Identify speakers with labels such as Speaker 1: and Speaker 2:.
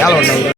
Speaker 1: ఎలా ఉండవు